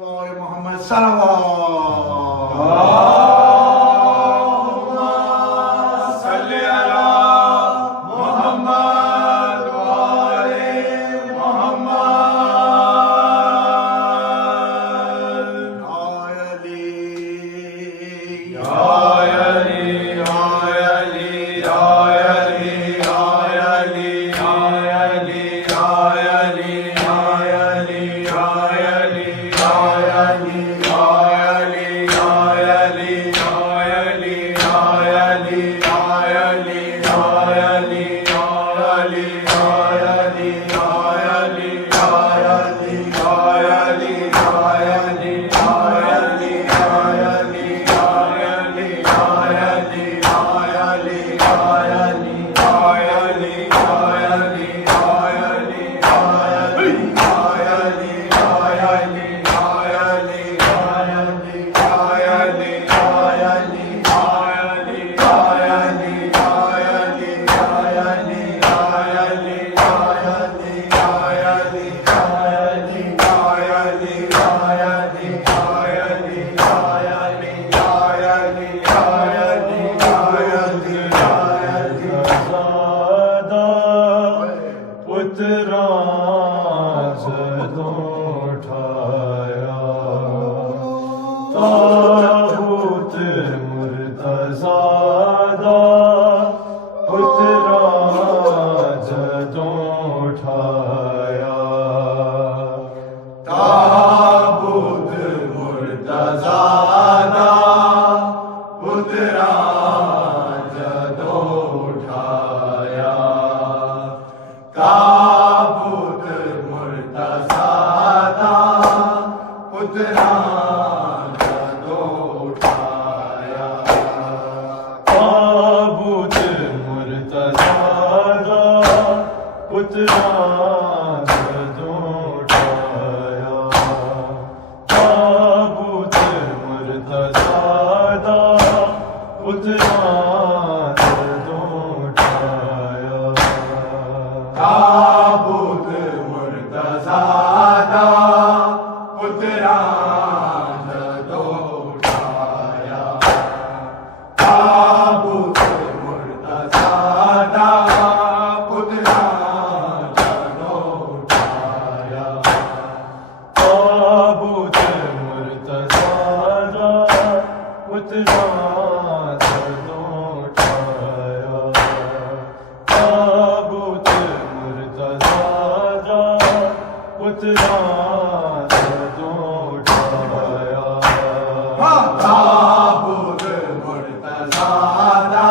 मोहम्मद सल्लल्लाहु सल्ली अला मुहम्मद व आले मुहम्मद। या अली या अली या अली या अली या अली या अली या अली या अली या अली ताबूत मुर्तज़ादा उतरा जदों उठाया। ताबूत मुर्तज़ादा उतरा जदों उठाया। ताबूत मुर्तज़ादा उतरा उतरा जदों उठाया। ताबूत मुर्तज़ादा उतरा जदों उठाया। ताबूत मुर्तज़ादा उतरा जदों उठाया। ताबूत मुर्तज़ादा उतरा जदों उठाया। ताबूत मुर्तज़ादा उतरा जदों उठाया। ताबूत मुर्तज़ादा उतरा जदों उठाया। ताबूत मुर्तज़ादा उतरा उतरा जदों उठाया। ताबूत मुर्तज़ादा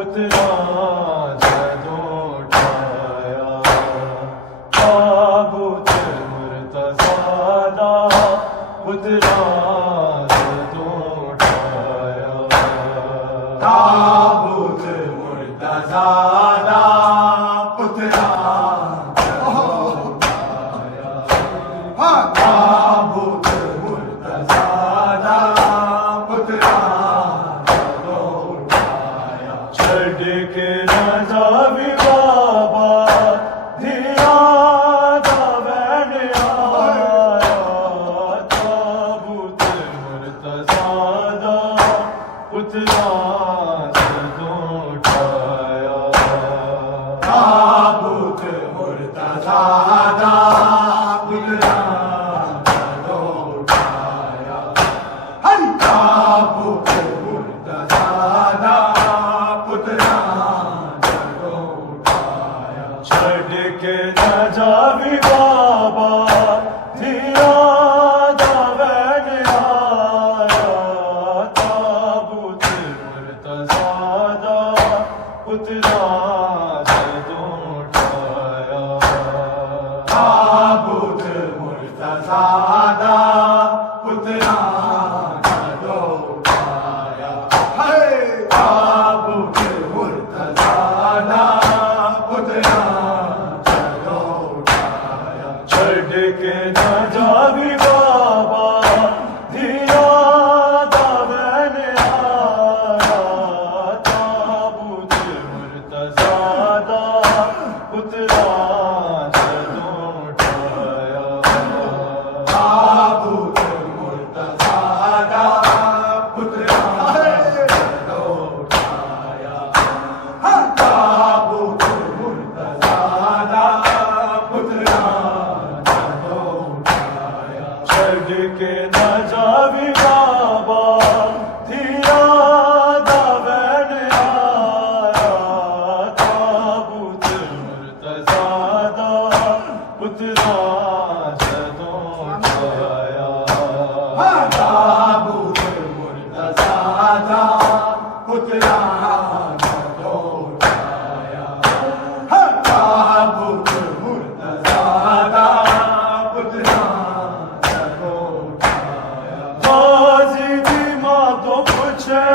उतरा जदों उठाया। ताबूत मुर्तज़ादा उतरा जदों उठाया। ताबूत मुर्तज़ादा उतरा छड़ के राजा भी बाबा धिया दा बैठ आया। ताबूत मुर्तज़ादा उतरा जदों उठाया। ताबूत मुर्तज़ादा उतरा जदों उठाया। ताबूत मुर्तज़ादा उतरा जदों उठाया। छड़ के राजा भी बाबा धिया दा बैठ आया। ताबूत मुर्तज़ादा उतरा जदों उठाया। ताबूत मुर्तज़ादा उतरा जदों उठाया। ताबूत मुर्तज़ादा उतरा जदों उठाया। पुतरा जदों छाया ताबूत मुर्तज़ा दा पुतरा जदों छाया ताबूत मुर्तज़ा दा पुतरा जदों छाया गाज़ी दी मां तो पुछया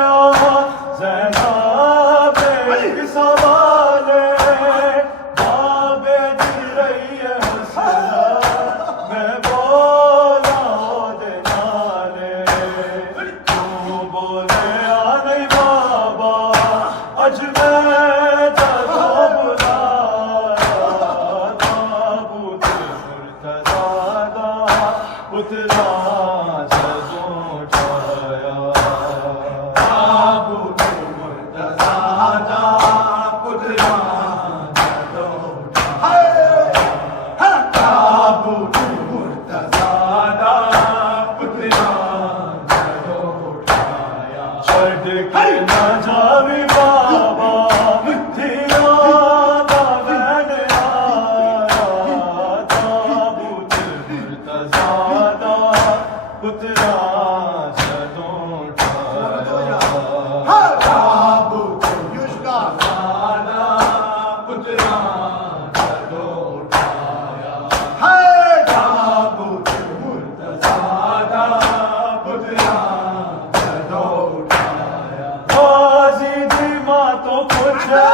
ज़ैनब एक सवाल बाबे दी रही है हसरत मैं बोला दे नाले तू बोले आ नहीं बाबा अज मैं जदों बुलाया ताबूत मुर्तज़ा दा पुतरा जदों छाया ताबूत मुर्तज़ा दा पुतरा जदों छाया ताबूत मुर्तज़ा दा पुतरा जदों छाया छड़ के ना जावी बाबा तेरा दा वैन आया ताबूत मुर्तज़ा दा पुतरा जदों छाया ताबूत Yushka. दा पुतरा जदों छाया Hey! ताबूत मुर्तज़ा दा पुतरा जदों छाया गाज़ी दी मां तो पुछया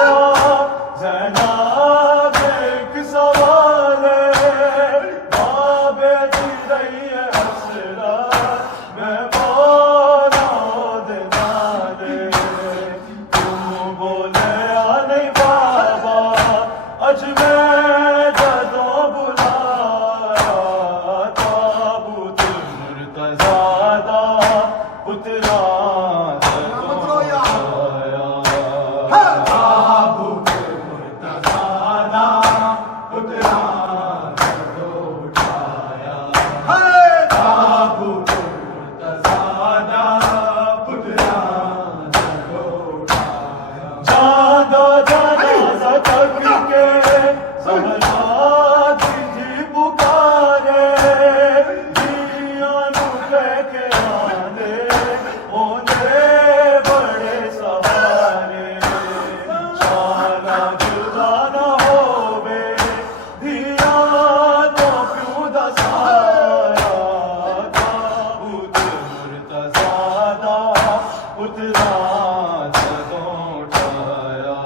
ज़ैनब एक सवाल बाबे दी रही है हसरत मैं बोला दे नाले तू बोले आ नहीं बाबा अज मैं जदों बुलाया ताबूत मुर्तज़ा दा पुतरा जदों छाया ताबूत मुर्तज़ा दा पुतरा जदों छाया Hey! ताबूत मुर्तज़ा दा पुतरा जदों छाया जादा जनाज़ा तक के ज़हरा दी पुकारे जियां नू लेके आंदे ओंदे बड़े सहारे शाला जुदा ना होवे दिया तो प्यू दा साया ताबूत मुर्तज़ा दा पुतरा जदों छाया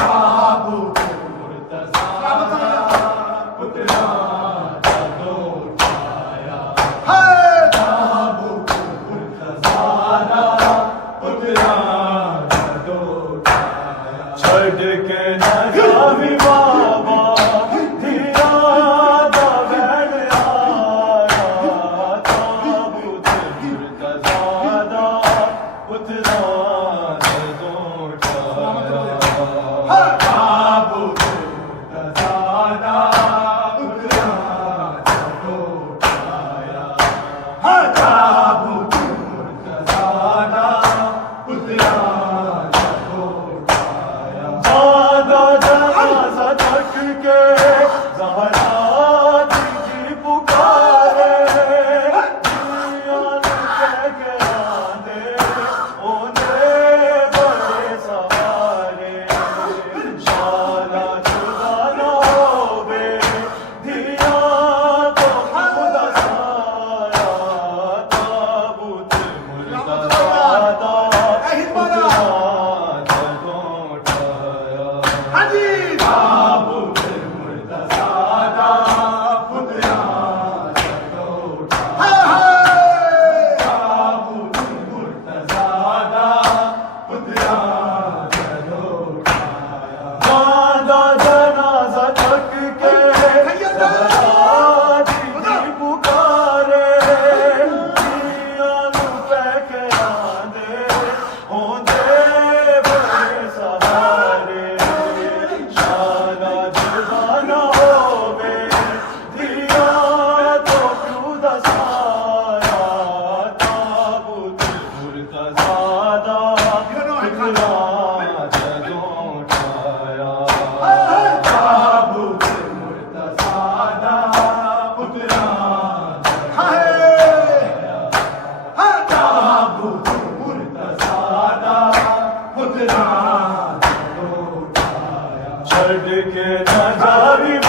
ताबूत मुर्तज़ा दा पुतरा जदों छाया Hey! ताबूत मुर्तज़ा दा पुतरा जदों छाया छड़ के न जावी बाबा तेरा दा वैन आया ताबूत मुर्तज़ा दा पुतरा जदों छाया ताबूत मुर्तज़ा दा पुतरा जदों छाया ताबूत मुर्तज़ा दा पुतरा जदों छाया जादा जनाज़ा तक के ज़हरा दी पुकारे जियां नू लेके आंदे ओंदे बड़े सहारे शाला जुदा ना होवे दिया तो खुदा साया ताबूत मुर्तज़ा दा पुतरा जदों छाया Haji! ताबूत मुर्तज़ा दा पुतरा जदों छाया Hey! ताबूत मुर्तज़ा दा पुतरा जदों छाया जादा जनाज़ा तक के ज़हरा दी पुकारे जियां नू लेके आंदे ओंदे बड़े सहारे शाला जुदा ना होवे दिया तो प्यू दा साया ताबूत मुर्तज़ा दा पुतरा जदों छाया ताबूत मुर्तज़ा यारी